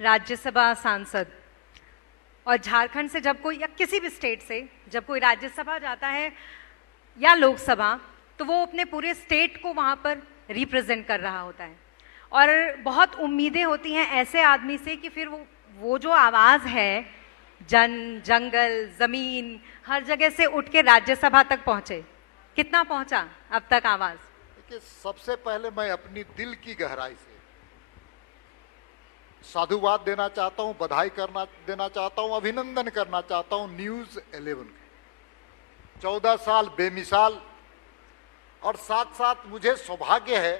राज्यसभा सांसद और झारखंड से जब कोई या किसी भी स्टेट से जब कोई राज्यसभा जाता है या लोकसभा, तो वो अपने पूरे स्टेट को वहाँ पर रिप्रेजेंट कर रहा होता है और बहुत उम्मीदें होती हैं ऐसे आदमी से कि फिर वो जो आवाज़ है जंगल ज़मीन हर जगह से उठ के राज्यसभा तक पहुँचे। कितना पहुँचा अब तक आवाज़? देखिए, सबसे पहले मैं अपनी दिल की गहराई से साधुवाद देना चाहता हूं, बधाई देना चाहता हूं, अभिनंदन करना चाहता हूं न्यूज़ 11 के 14 साल बेमिसाल। और साथ साथ मुझे सौभाग्य है,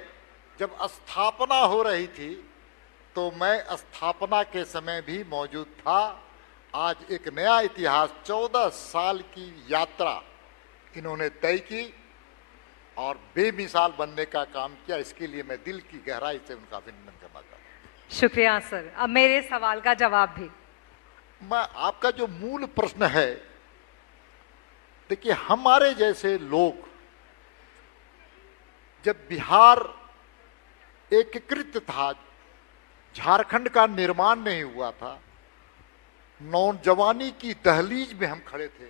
जब स्थापना हो रही थी तो मैं स्थापना के समय भी मौजूद था। आज एक नया इतिहास, 14 साल की यात्रा इन्होंने तय की और बेमिसाल बनने का काम किया। इसके लिए मैं दिल की गहराई से उनका अभिनंदन करना चाहता हूँ। शुक्रिया सर। अब मेरे सवाल का जवाब भी। मैं आपका जो मूल प्रश्न है, देखिए, हमारे जैसे लोग, जब बिहार एकीकृत था, झारखंड का निर्माण नहीं हुआ था, नौजवानी की दहलीज में हम खड़े थे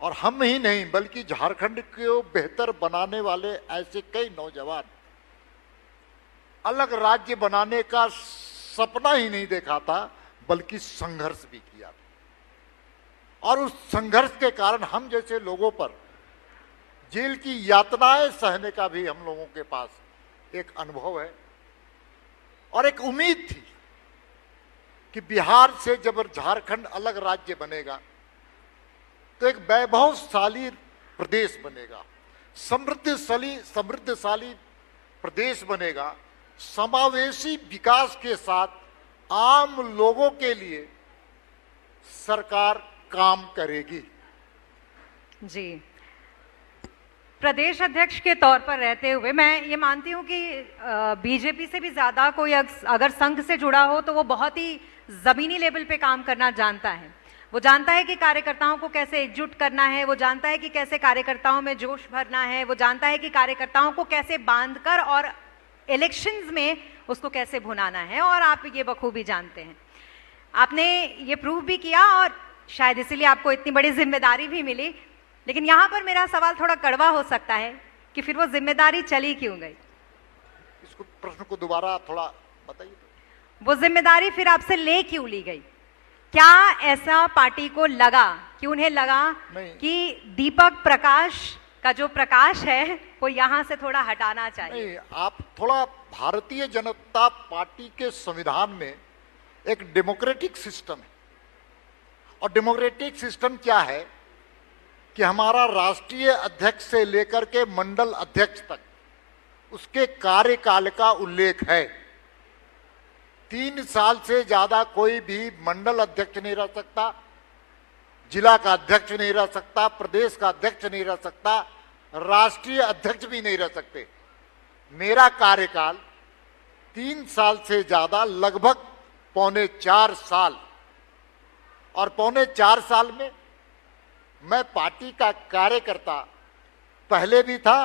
और हम ही नहीं बल्कि झारखंड को बेहतर बनाने वाले ऐसे कई नौजवान, अलग राज्य बनाने का सपना ही नहीं देखा था बल्कि संघर्ष भी किया था। और उस संघर्ष के कारण हम जैसे लोगों पर जेल की यातनाएं सहने का भी हम लोगों के पास एक अनुभव है और एक उम्मीद थी कि बिहार से जब झारखंड अलग राज्य बनेगा तो एक वैभवशाली प्रदेश बनेगा, समृद्धशाली प्रदेश बनेगा, समावेशी विकास के साथ आम लोगों के लिए सरकार काम करेगी। जी, प्रदेश अध्यक्ष के तौर पर रहते हुए मैं ये मानती हूँ कि बीजेपी से भी ज़्यादा कोई अगर संघ से जुड़ा हो तो वो बहुत ही ज़मीनी लेवल पे काम करना जानता है। वो जानता है कि कार्यकर्ताओं को कैसे एकजुट करना है, वो जानता है कि कैसे कार्यकर्ताओं में जोश भरना है, वो जानता है कि कार्यकर्ताओं को कैसे बांधकर और इलेक्शंस में उसको कैसे भुनाना है, और आप ये बखूबी जानते हैं। आपने ये प्रूव भी किया और शायद इसीलिए आपको इतनी बड़ी जिम्मेदारी भी मिली। लेकिन यहाँ पर मेरा सवाल थोड़ा कड़वा हो सकता है कि फिर वो जिम्मेदारी चली क्यों गई? इसको प्रश्न को दोबारा थोड़ा बताइए। वो जिम्मेदारी फिर आपसे ले क्यों ली गई? क्या ऐसा पार्टी को लगा कि उन्हें लगा कि दीपक प्रकाश का जो प्रकाश है वो यहाँ से थोड़ा हटाना चाहिए? नहीं, आप थोड़ा, भारतीय जनता पार्टी के संविधान में एक डेमोक्रेटिक सिस्टम है और डेमोक्रेटिक सिस्टम क्या है कि हमारा राष्ट्रीय अध्यक्ष से लेकर के मंडल अध्यक्ष तक उसके कार्यकाल का उल्लेख है। 3 साल से ज्यादा कोई भी मंडल अध्यक्ष नहीं रह सकता, जिला का अध्यक्ष नहीं रह सकता, प्रदेश का अध्यक्ष नहीं रह सकता, राष्ट्रीय अध्यक्ष भी नहीं रह सकते। मेरा कार्यकाल 3 साल से ज्यादा, लगभग 3.25 साल, और 3.25 साल में मैं पार्टी का कार्यकर्ता पहले भी था,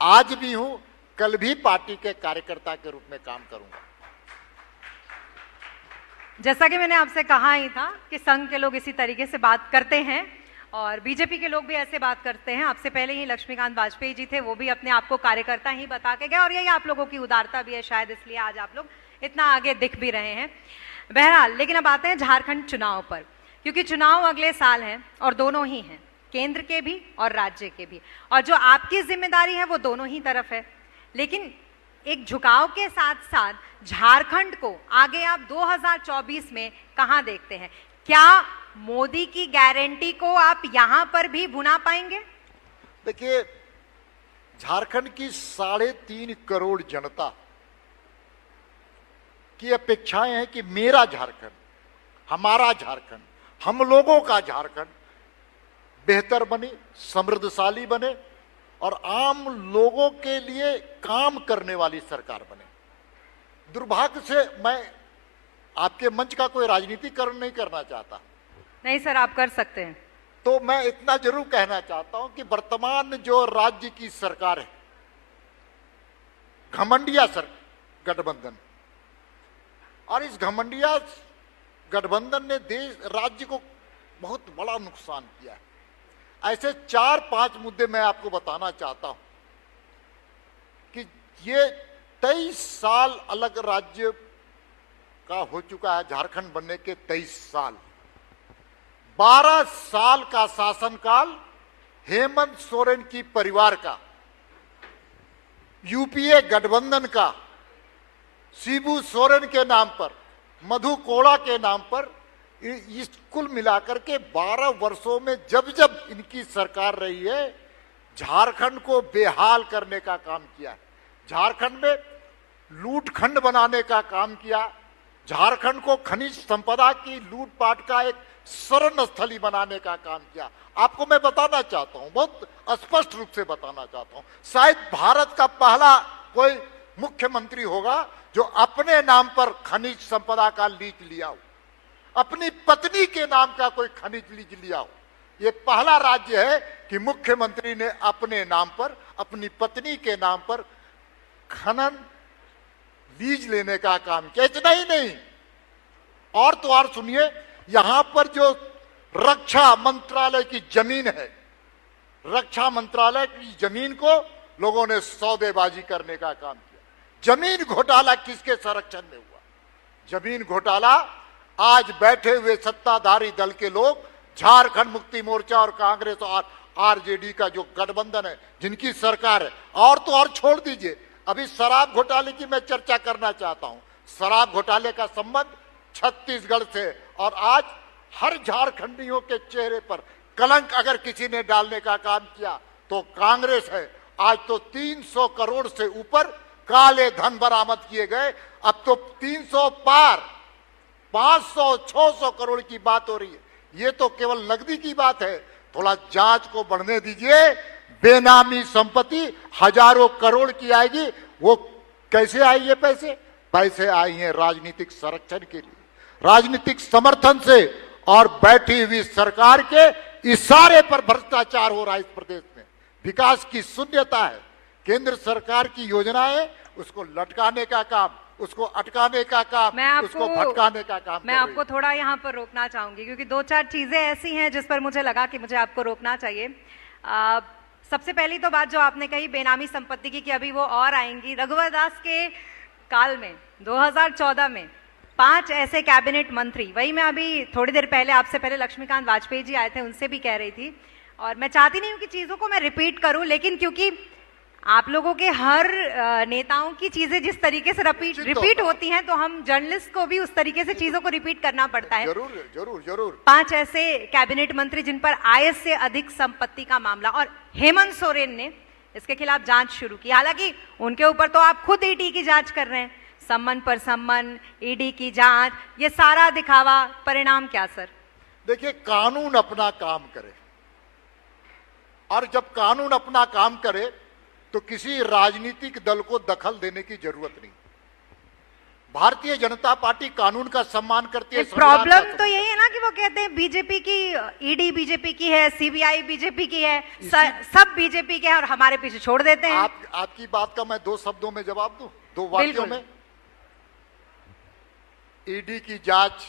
आज भी हूं, कल भी पार्टी के कार्यकर्ता के रूप में काम करूंगा। जैसा कि मैंने आपसे कहा ही था कि संघ के लोग इसी तरीके से बात करते हैं और बीजेपी के लोग भी ऐसे बात करते हैं। आपसे पहले ही लक्ष्मीकांत वाजपेयी जी थे, वो भी अपने आप को कार्यकर्ता ही बता के गए और यही आप लोगों की उदारता भी है, शायद इसलिए आज आप लोग इतना आगे दिख भी रहे हैं। बहरहाल, लेकिन अब आते हैं झारखंड चुनाव पर, क्योंकि चुनाव अगले साल हैं और दोनों ही हैं, केंद्र के भी और राज्य के भी, और जो आपकी जिम्मेदारी है वो दोनों ही तरफ है। लेकिन एक झुकाव के साथ साथ झारखंड को आगे आप 2024 में कहां देखते हैं? क्या मोदी की गारंटी को आप यहां पर भी भुना पाएंगे? देखिए, झारखंड की 3.5 करोड़ जनता की अपेक्षाएं हैं कि मेरा झारखंड, हमारा झारखंड, हम लोगों का झारखंड बेहतर बने, समृद्धशाली बने और आम लोगों के लिए काम करने वाली सरकार बने। दुर्भाग्य से मैं आपके मंच का कोई राजनीतिकरण नहीं करना चाहता। नहीं सर, आप कर सकते हैं। तो मैं इतना जरूर कहना चाहता हूं कि वर्तमान जो राज्य की सरकार है, घमंडिया गठबंधन, और इस घमंडिया गठबंधन ने देश राज्य को बहुत बड़ा नुकसान किया है। ऐसे 4-5 मुद्दे मैं आपको बताना चाहता हूं कि ये 23 साल अलग राज्य का हो चुका है, झारखंड बनने के 23 साल, 12 साल का शासनकाल हेमंत सोरेन की परिवार का, यूपीए गठबंधन का, शिबू सोरेन के नाम पर, मधु कोड़ा के नाम पर, इस कुल मिलाकर के 12 वर्षों में जब जब इनकी सरकार रही है, झारखंड को बेहाल करने का काम किया है, झारखंड में लूटखंड बनाने का काम किया, झारखंड को खनिज संपदा की लूटपाट का एक शरण स्थली बनाने का काम किया। आपको मैं बताना चाहता हूं, बहुत स्पष्ट रूप से बताना चाहता हूं, शायद भारत का पहला कोई मुख्यमंत्री होगा जो अपने नाम पर खनिज संपदा का लीज लिया हो, अपनी पत्नी के नाम का कोई खनिज लीज लिया हो। यह पहला राज्य है कि मुख्यमंत्री ने अपने नाम पर, अपनी पत्नी के नाम पर खनन लीज लेने का काम किया। इतना ही नहीं, और तो और सुनिए, यहां पर जो रक्षा मंत्रालय की जमीन है, रक्षा मंत्रालय की जमीन को लोगों ने सौदेबाजी करने का काम किया। जमीन घोटाला किसके संरक्षण में हुआ? जमीन घोटाला आज बैठे हुए सत्ताधारी दल के लोग, झारखंड मुक्ति मोर्चा और कांग्रेस और आरजेडी का जो गठबंधन है, जिनकी सरकार है, और तो और छोड़ दीजिए, अभी शराब घोटाले की मैं चर्चा करना चाहता हूं। शराब घोटाले का संबंध छत्तीसगढ़ से, और आज हर झारखंडियों के चेहरे पर कलंक अगर किसी ने डालने का काम किया तो कांग्रेस है। आज तो 300 करोड़ से ऊपर काले धन बरामद किए गए, अब तो 300 पार, 500-600 करोड़ की बात हो रही है। ये तो केवल नकदी की बात है, थोड़ा जांच को बढ़ने दीजिए। बेनामी संपत्ति हजारों करोड़ की आएगी, वो कैसे आई? ये पैसे आई हैं राजनीतिक संरक्षण के लिए, राजनीतिक समर्थन से, और बैठी हुई सरकार के इशारे पर भ्रष्टाचार हो रहा है इस प्रदेश में। विकास की शून्यता है, केंद्र सरकार की योजनाएं उसको लटकाने का काम, उसको अटकाने का काम, उसको भटकाने का काम। मैं आपको थोड़ा यहाँ पर रोकना चाहूंगी, क्योंकि 2-4 चीजें ऐसी हैं जिस पर मुझे लगा कि मुझे आपको रोकना चाहिए। सबसे पहली तो बात जो आपने कही बेनामी संपत्ति की, कि अभी वो और आएंगी। रघुवर दास के काल में 2014 में 5 ऐसे कैबिनेट मंत्री, वही मैं अभी थोड़ी देर पहले, आपसे पहले लक्ष्मीकांत वाजपेयी जी आए थे, उनसे भी कह रही थी, और मैं चाहती नहीं हूं कि चीजों को मैं रिपीट करूं, लेकिन क्योंकि आप लोगों के हर नेताओं की चीजें जिस तरीके से रिपीट होती हैं, तो हम जर्नलिस्ट को भी उस तरीके से चीजों को रिपीट करना पड़ता है। जरूर। 5 ऐसे कैबिनेट मंत्री जिन पर आय से अधिक संपत्ति का मामला, और हेमंत सोरेन ने इसके खिलाफ जांच शुरू की। हालांकि उनके ऊपर तो आप खुद ईडी की जांच कर रहे हैं, सम्मन पर सम्मन, ईडी की जांच, ये सारा दिखावा, परिणाम क्या सर? देखिए, कानून अपना काम करे, और जब कानून अपना काम करे तो किसी राजनीतिक दल को दखल देने की जरूरत नहीं। भारतीय जनता पार्टी कानून का सम्मान करती है। प्रॉब्लम तो यही है ना कि वो कहते हैं बीजेपी की ईडी बीजेपी की है, सीबीआई बीजेपी की है, सब बीजेपी के हैं, और हमारे पीछे छोड़ देते हैं। आपकी बात का मैं 2 शब्दों में जवाब दूं, 2 वाक्यों में। ईडी की जांच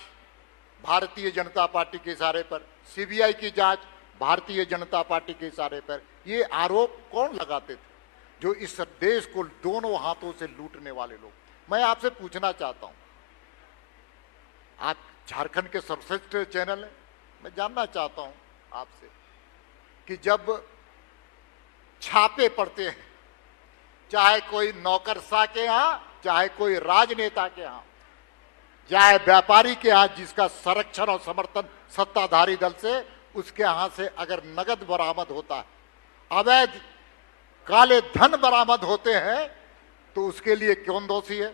भारतीय जनता पार्टी के इशारे पर, सीबीआई की जांच भारतीय जनता पार्टी के इशारे पर। ये आरोप कौन लगाते थे? जो इस देश को दोनों हाथों से लूटने वाले लोग। मैं आपसे पूछना चाहता हूं, आप झारखंड के सर्वश्रेष्ठ चैनल हैं, मैं जानना चाहता हूं आपसे कि जब छापे पड़ते हैं, चाहे कोई नौकरशाह के यहां, चाहे कोई राजनेता के यहां, चाहे व्यापारी के यहां, जिसका संरक्षण और समर्थन सत्ताधारी दल से, उसके यहां से अगर नगद बरामद होता है, अवैध काले धन बरामद होते हैं, तो उसके लिए कौन दोषी है?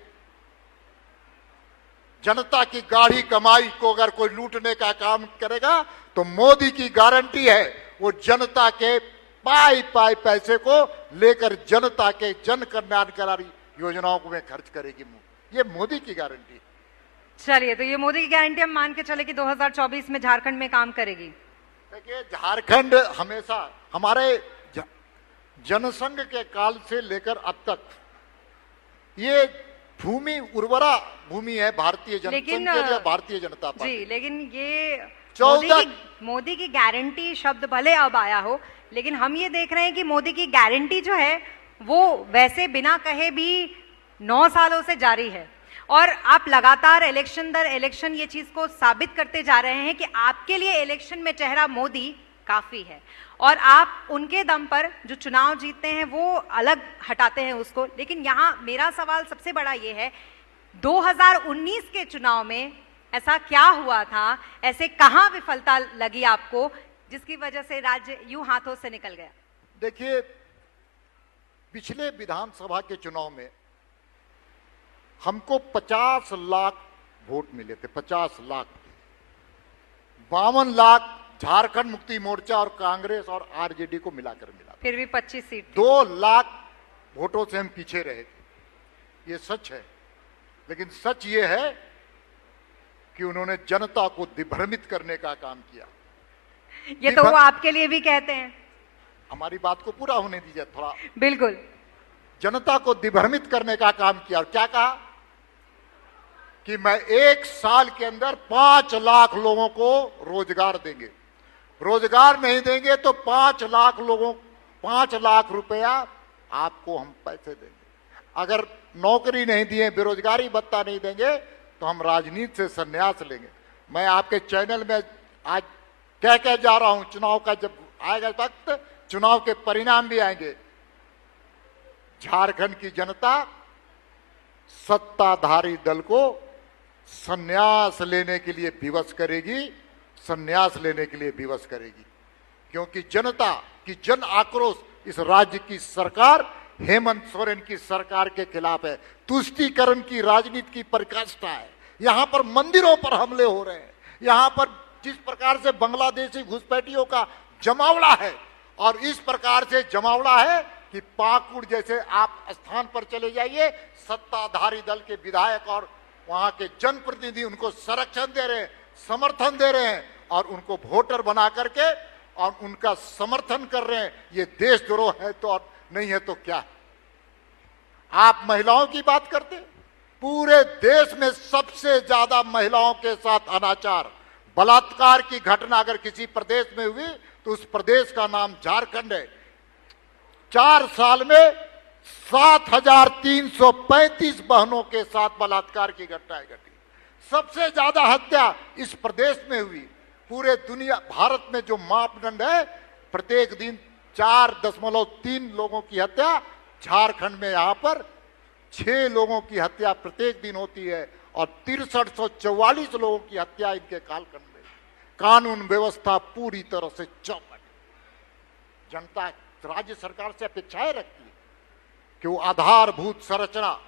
जनता की गाढ़ी कमाई को अगर कोई लूटने का काम करेगा तो मोदी की गारंटी है वो जनता के पाई पैसे को लेकर जनता के जन कल्याणकारी योजनाओं को में खर्च करेगी। ये मोदी की गारंटी है। चलिए, तो ये मोदी की गारंटी हम मान के चले कि 2024 में झारखंड में काम करेगी। देखिए, झारखंड हमेशा हमारे जनसंघ के काल से लेकर अब तक ये भूमि उर्वरा भूमि है भारतीय जनता लेकिन के लिए, भारतीय जनता पार्टी। जी, लेकिन ये 14 मोदी की गारंटी शब्द भले अब आया हो, लेकिन हम ये देख रहे हैं कि मोदी की गारंटी जो है वो वैसे बिना कहे भी 9 सालों से जारी है, और आप लगातार इलेक्शन दर इलेक्शन ये चीज को साबित करते जा रहे हैं कि आपके लिए इलेक्शन में चेहरा मोदी काफी है, और आप उनके दम पर जो चुनाव जीतते हैं वो अलग हटाते हैं उसको। लेकिन यहाँ मेरा सवाल सबसे बड़ा ये है, 2019 के चुनाव में ऐसा क्या हुआ था, ऐसे कहां विफलता लगी आपको जिसकी वजह से राज्य यूं हाथों से निकल गया? देखिए, पिछले विधानसभा के चुनाव में हमको 50 लाख वोट मिले थे, 50 लाख। 52 लाख झारखंड मुक्ति मोर्चा और कांग्रेस और आरजेडी को मिलाकर मिला। फिर भी 25 सीट थी। 2 लाख वोटों से हम पीछे रहे थे, ये सच है। लेकिन सच ये है कि उन्होंने जनता को दिग्भ्रमित करने का काम किया। ये तो वो आपके लिए भी कहते हैं। हमारी बात को पूरा होने दीजिए थोड़ा। बिल्कुल। जनता को दिग्भ्रमित करने का काम किया, और क्या कहा कि मैं 1 साल के अंदर 5 लाख लोगों को रोजगार देंगे। रोजगार नहीं देंगे तो 5 लाख लोगों 5 लाख रुपया आपको हम पैसे देंगे। अगर नौकरी नहीं दिए, बेरोजगारी भत्ता नहीं देंगे तो हम राजनीति से संन्यास लेंगे। मैं आपके चैनल में आज कह जा रहा हूं, चुनाव का जब आएगा वक्त, चुनाव के परिणाम भी आएंगे, झारखंड की जनता सत्ताधारी दल को संन्यास लेने के लिए विवश करेगी, संन्यास लेने के लिए विवश करेगी। क्योंकि जनता की जन आक्रोश इस राज्य की सरकार, हेमंत सोरेन की सरकार के खिलाफ है। तुष्टीकरण की राजनीति की परिकाष्ठा है। यहां पर मंदिरों पर हमले हो रहे हैं, यहां पर जिस प्रकार से बांग्लादेशी घुसपैठियों का जमावड़ा है, और इस प्रकार से जमावड़ा है कि पाकुड़ जैसे आप स्थान पर चले जाइए, सत्ताधारी दल के विधायक और वहां के जनप्रतिनिधि उनको संरक्षण दे रहे हैं, समर्थन दे रहे हैं, और उनको वोटर बना करके और उनका समर्थन कर रहे हैं। ये देशद्रोह है तो, और नहीं है तो क्या? आप महिलाओं की बात करते, पूरे देश में सबसे ज्यादा महिलाओं के साथ अनाचार, बलात्कार की घटना अगर किसी प्रदेश में हुई तो उस प्रदेश का नाम झारखंड है। 4 साल में 7,335 बहनों के साथ बलात्कार की घटनाएं घटी। सबसे ज्यादा हत्या इस प्रदेश में हुई। पूरे दुनिया, भारत में जो मापदंड है, प्रत्येक दिन 4.3 लोगों की हत्या, झारखंड में यहां पर 6 लोगों की हत्या प्रत्येक दिन होती है, और 6344 लोगों की हत्या इनके कालखंड में। कानून व्यवस्था पूरी तरह से चौपट। जनता राज्य सरकार से अपेक्षाएं रखती है कि वो आधारभूत संरचना,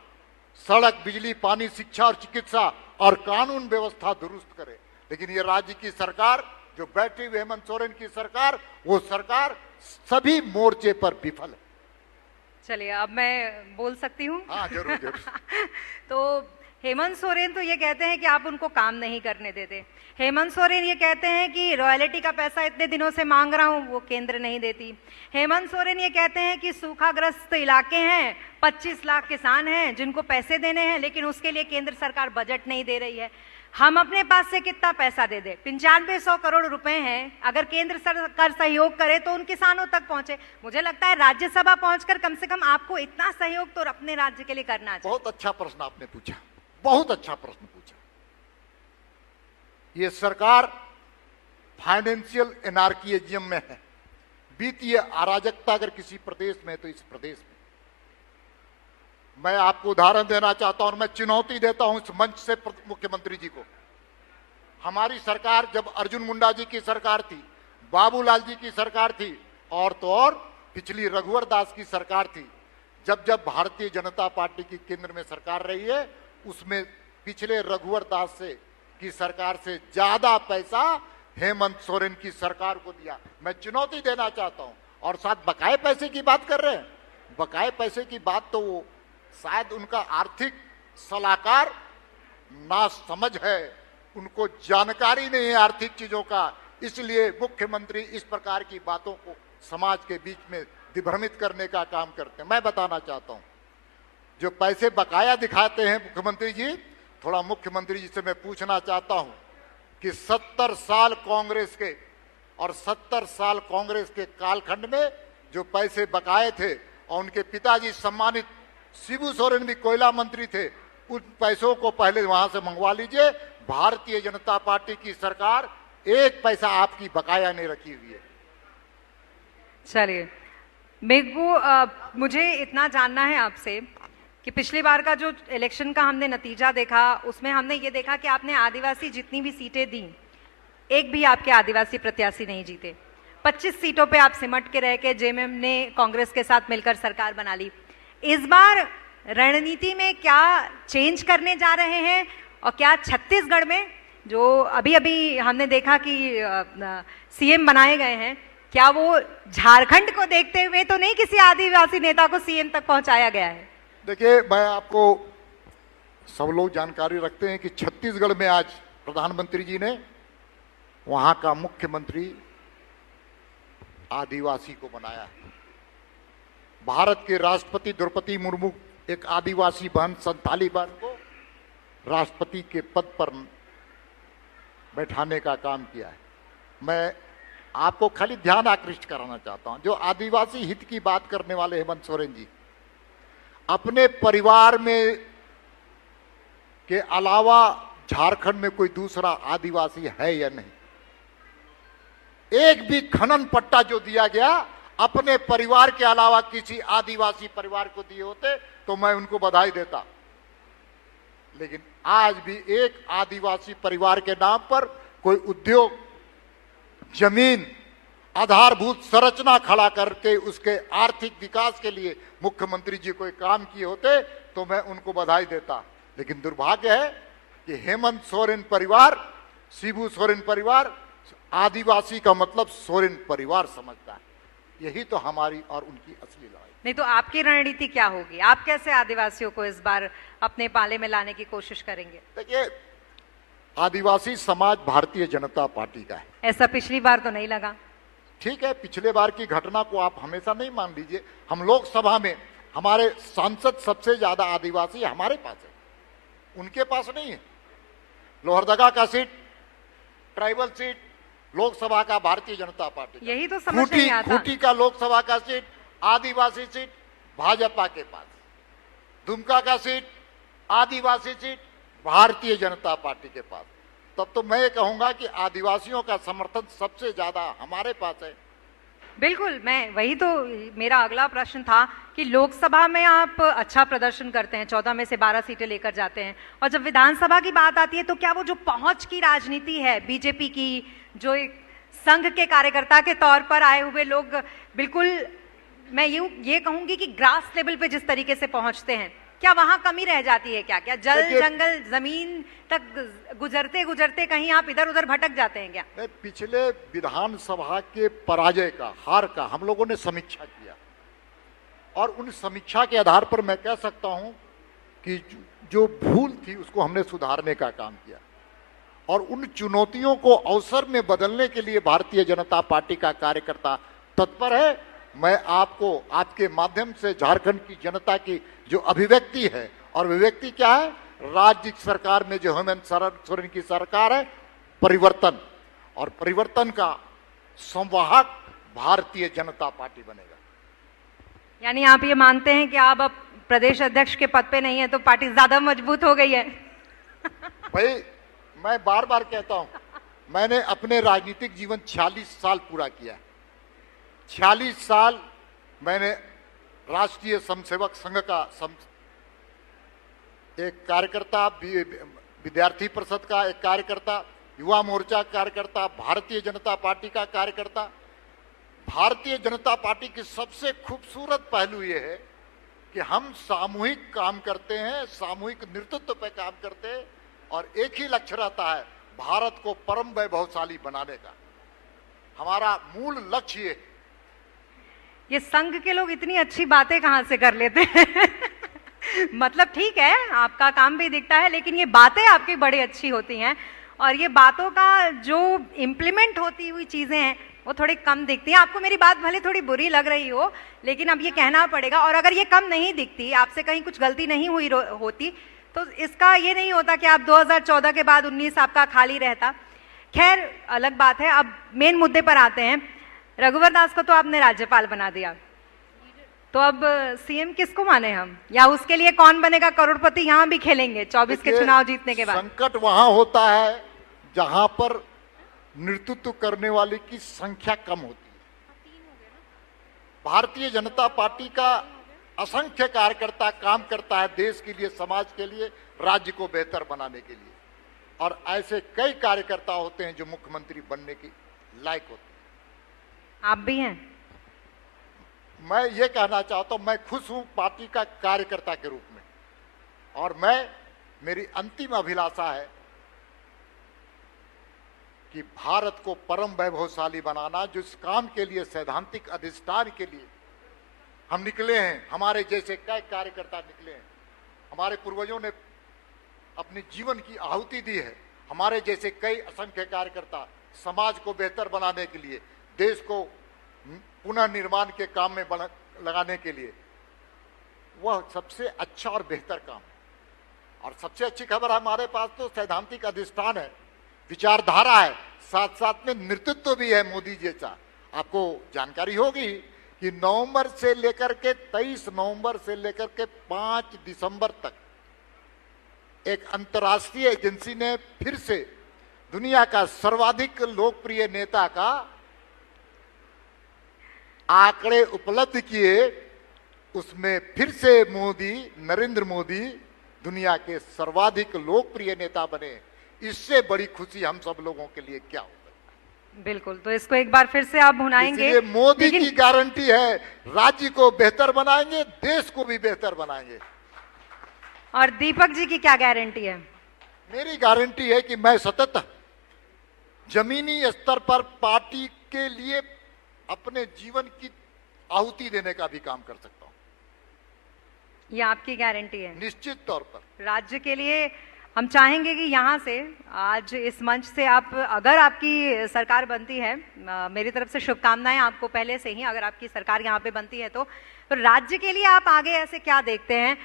सड़क, बिजली, पानी, शिक्षा और चिकित्सा और कानून व्यवस्था दुरुस्त करे। लेकिन ये राज्य की सरकार जो बैठी हुई हेमंत सोरेन की सरकार, वो सरकार सभी मोर्चे पर विफल है। चलिए, अब मैं बोल सकती हूँ? हाँ, जरूर जरूर। तो हेमंत सोरेन तो ये कहते हैं कि आप उनको काम नहीं करने देते। हेमंत सोरेन ये कहते हैं कि रॉयल्टी का पैसा इतने दिनों से मांग रहा हूं, वो केंद्र नहीं देती। हेमंत सोरेन ये कहते हैं कि सूखाग्रस्त इलाके हैं, 25 लाख किसान हैं जिनको पैसे देने हैं, लेकिन उसके लिए केंद्र सरकार बजट नहीं दे रही है। हम अपने पास से कितना पैसा दे दे? 9500 करोड़ रुपए हैं, अगर केंद्र सरकार सहयोग करे तो उन किसानों तक पहुंचे। मुझे लगता है राज्यसभा पहुंचकर कम से कम आपको इतना सहयोग तो अपने राज्य के लिए करना चाहिए। बहुत अच्छा प्रश्न आपने पूछा, बहुत अच्छा प्रश्न पूछा। ये सरकार फाइनेंशियल एनार्किज्म में है। वित्तीय अराजकता अगर किसी प्रदेश में है तो इस प्रदेश में। मैं आपको उदाहरण देना चाहता हूं, और मैं चुनौती देता हूं इस मंच से मुख्यमंत्री जी को। हमारी सरकार, जब अर्जुन मुंडा जी की सरकार थी, बाबूलाल जी की सरकार थी, और तो और पिछली रघुवर दास की सरकार थी, जब जब भारतीय जनता पार्टी की केंद्र में सरकार रही है, उसमें पिछले रघुवर दास से की सरकार से ज्यादा पैसा हेमंत सोरेन की सरकार को दिया। मैं चुनौती देना चाहता हूं। और साथ बकाए पैसे की बात कर रहे हैं, बकाए पैसे की बात तो वो शायद उनका आर्थिक सलाहकार ना समझ है, उनको जानकारी नहीं है आर्थिक चीजों का, इसलिए मुख्यमंत्री इस प्रकार की बातों को समाज के बीच में दिग्भ्रमित करने का काम करते हैं। मैं बताना चाहता हूं, जो पैसे बकाया दिखाते हैं मुख्यमंत्री जी, थोड़ा मुख्यमंत्री जी से मैं पूछना चाहता हूं कि 70 साल कांग्रेस के और 70 साल कांग्रेस के कालखंड में जो पैसे बकाए थे, और उनके पिताजी सम्मानित शिबू सोरेन भी कोयला मंत्री थे, उन पैसों को पहले वहां से मंगवा लीजिए। भारतीय जनता पार्टी की सरकार एक पैसा आपकी बकाया नहीं रखी हुई है। चलिए, मुझे इतना जानना है आपसे कि पिछली बार का जो इलेक्शन का हमने नतीजा देखा, उसमें हमने ये देखा कि आपने आदिवासी जितनी भी सीटें दी, एक भी आपके आदिवासी प्रत्याशी नहीं जीते। 25 सीटों पे आप सिमट के रह के जेएमएम ने कांग्रेस के साथ मिलकर सरकार बना ली। इस बार रणनीति में क्या चेंज करने जा रहे हैं, और क्या छत्तीसगढ़ में जो अभी अभी हमने देखा कि सीएम बनाए गए हैं, क्या वो झारखंड को देखते हुए तो नहीं किसी आदिवासी नेता को सीएम तक पहुंचाया गया है? देखिए, मैं आपको, सब लोग जानकारी रखते हैं कि छत्तीसगढ़ में आज प्रधानमंत्री जी ने वहां का मुख्यमंत्री आदिवासी को बनाया है। भारत के राष्ट्रपति द्रौपदी मुर्मू एक आदिवासी बहन, संथाली बहन को राष्ट्रपति के पद पर बैठाने का काम किया है। मैं आपको खाली ध्यान आकृष्ट कराना चाहता हूं, जो आदिवासी हित की बात करने वाले हेमंत सोरेन जी, अपने परिवार में के अलावा झारखंड में कोई दूसरा आदिवासी है या नहीं? एक भी खनन पट्टा जो दिया गया अपने परिवार के अलावा किसी आदिवासी परिवार को दिए होते तो मैं उनको बधाई देता। लेकिन आज भी एक आदिवासी परिवार के नाम पर कोई उद्योग, जमीन, आधारभूत संरचना खड़ा करके उसके आर्थिक विकास के लिए मुख्यमंत्री जी कोई काम किए होते तो मैं उनको बधाई देता। लेकिन दुर्भाग्य है कि हेमंत सोरेन परिवार, शिबू सोरेन परिवार आदिवासी का मतलब सोरेन परिवार समझता है। यही तो हमारी और उनकी असली लड़ाई। नहीं तो आपकी रणनीति क्या होगी? आप कैसे आदिवासियों को इस बार अपने पाले में लाने की कोशिश करेंगे? देखिए, आदिवासी समाज भारतीय जनता पार्टी का है। ऐसा पिछली बार तो नहीं लगा। ठीक है, पिछले बार की घटना को आप हमेशा नहीं मान लीजिए। हम लोकसभा में हमारे सांसद सबसे ज्यादा आदिवासी हमारे पास है, उनके पास नहीं है। लोहरदगा का सीट, ट्राइबल सीट लोकसभा का भारतीय जनता पार्टी, यही तो समझ नहीं आता। खूंटी का लोकसभा का सीट, आदिवासी सीट भाजपा के पास, दुमका का सीट, आदिवासी सीट भारतीय जनता पार्टी के पास। तब तो मैं कहूंगा कि आदिवासियों का समर्थन सबसे ज्यादा हमारे पास है। बिल्कुल, मैं वही तो, मेरा अगला प्रश्न था कि लोकसभा में आप अच्छा प्रदर्शन करते हैं, 14 में से 12 सीटें लेकर जाते हैं, और जब विधानसभा की बात आती है तो क्या वो जो पहुंच की राजनीति है बीजेपी की, जो एक संघ के कार्यकर्ता के तौर पर आए हुए लोग बिल्कुल, मैं ये कहूंगी कि ग्रास लेवल पे जिस तरीके से पहुंचते हैं, क्या वहां कमी रह जाती है? क्या जल जंगल जमीन तक गुजरते गुजरते कहीं आप इधर उधर भटक जाते हैं क्या? पिछले विधानसभा के पराजय का, हार का हम लोगों ने समीक्षा किया, और उन समीक्षा के आधार पर मैं कह सकता हूं कि जो भूल थी उसको हमने सुधारने का काम किया, और उन चुनौतियों को अवसर में बदलने के लिए भारतीय जनता पार्टी का कार्यकर्ता तत्पर है। मैं आपको आपके माध्यम से झारखंड की जनता की जो अभिव्यक्ति है, और अभिव्यक्ति क्या है, राज्य सरकार में जो हेमंत सोरेन की सरकार है, परिवर्तन, और परिवर्तन का संवाहक भारतीय जनता पार्टी बनेगा। यानी आप ये मानते हैं कि आप अब प्रदेश अध्यक्ष के पद पे नहीं है तो पार्टी ज्यादा मजबूत हो गई है? भाई, मैं बार बार कहता हूं, मैंने अपने राजनीतिक जीवन 46 साल पूरा किया। 46 साल मैंने राष्ट्रीय स्वयंसेवक संघ का एक कार्यकर्ता, विद्यार्थी परिषद का एक कार्यकर्ता, युवा मोर्चा कार्यकर्ता, भारतीय जनता पार्टी का कार्यकर्ता। भारतीय जनता पार्टी की सबसे खूबसूरत पहलू ये है कि हम सामूहिक काम करते हैं, सामूहिक नेतृत्व पे काम करते हैं, और एक ही लक्ष्य रहता है, भारत को परम वैभवशाली बनाने का। हमारा मूल लक्ष्य ये संघ के लोग इतनी अच्छी बातें कहां से कर लेते हैं? मतलब ठीक है, आपका काम भी दिखता है, लेकिन ये बातें आपकी बड़ी अच्छी होती हैं, और ये बातों का जो इम्प्लीमेंट होती हुई चीजें हैं वो थोड़ी कम दिखती है। आपको मेरी बात भले थोड़ी बुरी लग रही हो, लेकिन अब ये कहना पड़ेगा। और अगर ये कम नहीं दिखती, आपसे कहीं कुछ गलती नहीं हुई होती, तो इसका ये नहीं होता कि आप 2014 के बाद 19 आपका खाली रहता। खैर, अलग बात है। अब मेन मुद्दे पर आते हैं। रघुवर दास को तो आपने राज्यपाल बना दिया, तो अब सीएम किसको माने हम, या उसके लिए कौन बनेगा करोड़पति, यहाँ भी खेलेंगे 24 के चुनाव जीतने के बाद? संकट वहां होता है जहां पर नेतृत्व करने वाले की संख्या कम होती है। भारतीय जनता पार्टी का असंख्य कार्यकर्ता काम करता है देश के लिए, समाज के लिए, राज्य को बेहतर बनाने के लिए, और ऐसे कई कार्यकर्ता होते हैं जो मुख्यमंत्री बनने की लायक होते हैं। आप भी हैं। मैं ये कहना चाहता हूं, मैं खुश हूं पार्टी का कार्यकर्ता के रूप में, और मेरी अंतिम अभिलाषा है कि भारत को परम वैभवशाली बनाना, जिस काम के लिए, सैद्धांतिक अधिष्ठान के लिए हम निकले हैं, हमारे जैसे कई कार्यकर्ता निकले हैं। हमारे पूर्वजों ने अपने जीवन की आहुति दी है। हमारे जैसे कई असंख्य कार्यकर्ता समाज को बेहतर बनाने के लिए, देश को पुनः निर्माण के काम में लगाने के लिए, वह सबसे अच्छा और बेहतर काम है। और सबसे अच्छी खबर हमारे पास तो सैद्धांतिक अधिष्ठान है, विचारधारा है, साथ साथ में नेतृत्व भी है मोदी जैसा। आपको जानकारी होगी कि नवंबर से लेकर के 23 नवंबर से लेकर के 5 दिसंबर तक एक अंतर्राष्ट्रीय एजेंसी ने फिर से दुनिया का सर्वाधिक लोकप्रिय नेता का आंकड़े उपलब्ध किए। उसमें फिर से नरेंद्र मोदी दुनिया के सर्वाधिक लोकप्रिय नेता बने। इससे बड़ी खुशी हम सब लोगों के लिए क्या हो सकता है? बिल्कुल, तो इसको एक बार फिर से आप भुनाएंगे। इसलिए मोदी की गारंटी है, राज्य को बेहतर बनाएंगे, देश को भी बेहतर बनाएंगे। और दीपक जी की क्या गारंटी है? मेरी गारंटी है कि मैं सतत जमीनी स्तर पर पार्टी के लिए अपने जीवन की आहुति देने का भी काम कर सकता हूं। ये आपकी गारंटी है? निश्चित तौर पर। राज्य के लिए हम चाहेंगे कि यहाँ से, आज इस मंच से, आप, अगर आपकी सरकार बनती है, मेरी तरफ से शुभकामनाएं आपको पहले से ही, अगर आपकी सरकार यहाँ पे बनती है तो राज्य के लिए आप आगे ऐसे क्या देखते हैं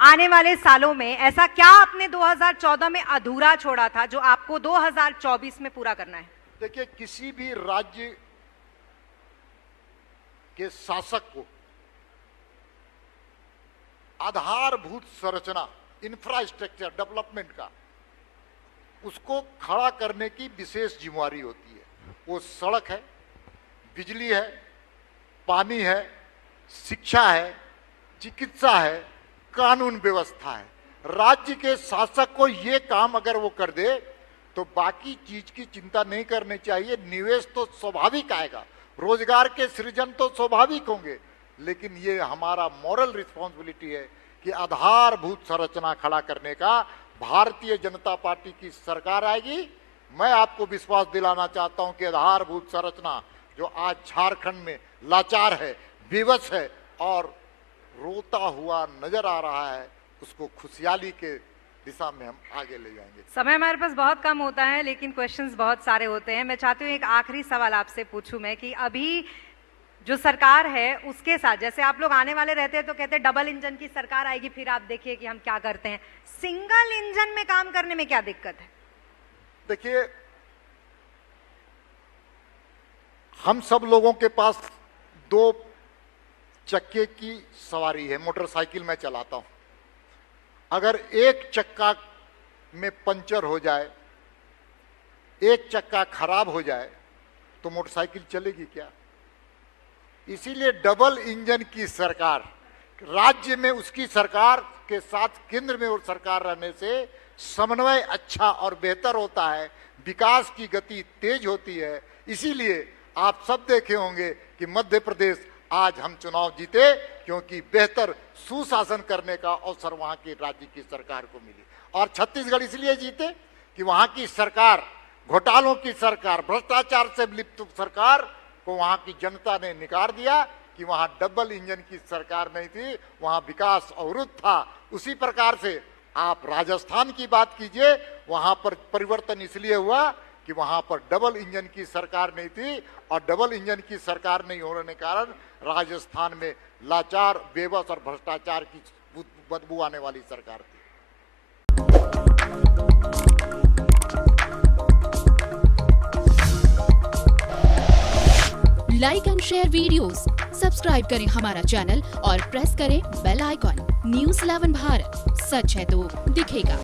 आने वाले सालों में? ऐसा क्या आपने 2014 में अधूरा छोड़ा था जो आपको 2024 में पूरा करना है? देखिए, किसी भी राज्य के शासक को आधारभूत संरचना, इंफ्रास्ट्रक्चर डेवलपमेंट का, उसको खड़ा करने की विशेष जिम्मेवारी होती है। वो सड़क है, बिजली है, पानी है, शिक्षा है, चिकित्सा है, कानून व्यवस्था है। राज्य के शासक को ये काम अगर वो कर दे तो बाकी चीज की चिंता नहीं करनी चाहिए। निवेश तो स्वाभाविक आएगा, रोजगार के सृजन तो स्वाभाविक होंगे, लेकिन ये हमारा मॉरल रिस्पॉन्सिबिलिटी है कि आधारभूत संरचना खड़ा करने का। भारतीय जनता पार्टी की सरकार आएगी, मैं आपको विश्वास दिलाना चाहता हूं कि आधारभूत संरचना जो आज झारखंड में लाचार है, विवश है और रोता हुआ नजर आ रहा है, उसको खुशहाली के दिशा में हम आगे ले जाएंगे। समय हमारे पास बहुत कम होता है, लेकिन क्वेश्चंस बहुत सारे होते हैं। मैं चाहती हूँ एक आखिरी सवाल आपसे पूछूं मैं कि अभी जो सरकार है उसके साथ, जैसे आप लोग आने वाले रहते हैं तो कहते हैं डबल इंजन की सरकार आएगी, फिर आप देखिए कि हम क्या करते हैं। सिंगल इंजन में काम करने में क्या दिक्कत है? देखिए, हम सब लोगों के पास 2 चक्के की सवारी है। मोटरसाइकिल मैं चलाता हूं, अगर एक चक्का में पंचर हो जाए, एक चक्का खराब हो जाए, तो मोटरसाइकिल चलेगी क्या? इसीलिए डबल इंजन की सरकार, राज्य में उसकी सरकार के साथ केंद्र में वो सरकार रहने से समन्वय अच्छा और बेहतर होता है, विकास की गति तेज होती है। इसीलिए आप सब देखे होंगे कि मध्य प्रदेश आज हम चुनाव जीते, क्योंकि बेहतर सुशासन करने का अवसर वहां की राज्य की सरकार को मिली। और छत्तीसगढ़ इसलिए जीते कि वहां की सरकार, घोटालों की सरकार, भ्रष्टाचार से लिप्त सरकार को वहां की जनता ने निकार दिया कि वहां डबल इंजन की सरकार नहीं थी, वहां विकास अवरुद्ध था। उसी प्रकार से आप राजस्थान की बात कीजिए, वहां पर परिवर्तन इसलिए हुआ कि वहां पर डबल इंजन की सरकार नहीं थी, और डबल इंजन की सरकार नहीं होने के कारण राजस्थान में लाचार, बेबस और भ्रष्टाचार की बदबू आने वाली सरकार थी। Like and share videos, subscribe करें हमारा चैनल और प्रेस करें बेल आइकॉन। न्यूज़ 11 भारत, सच है तो दिखेगा।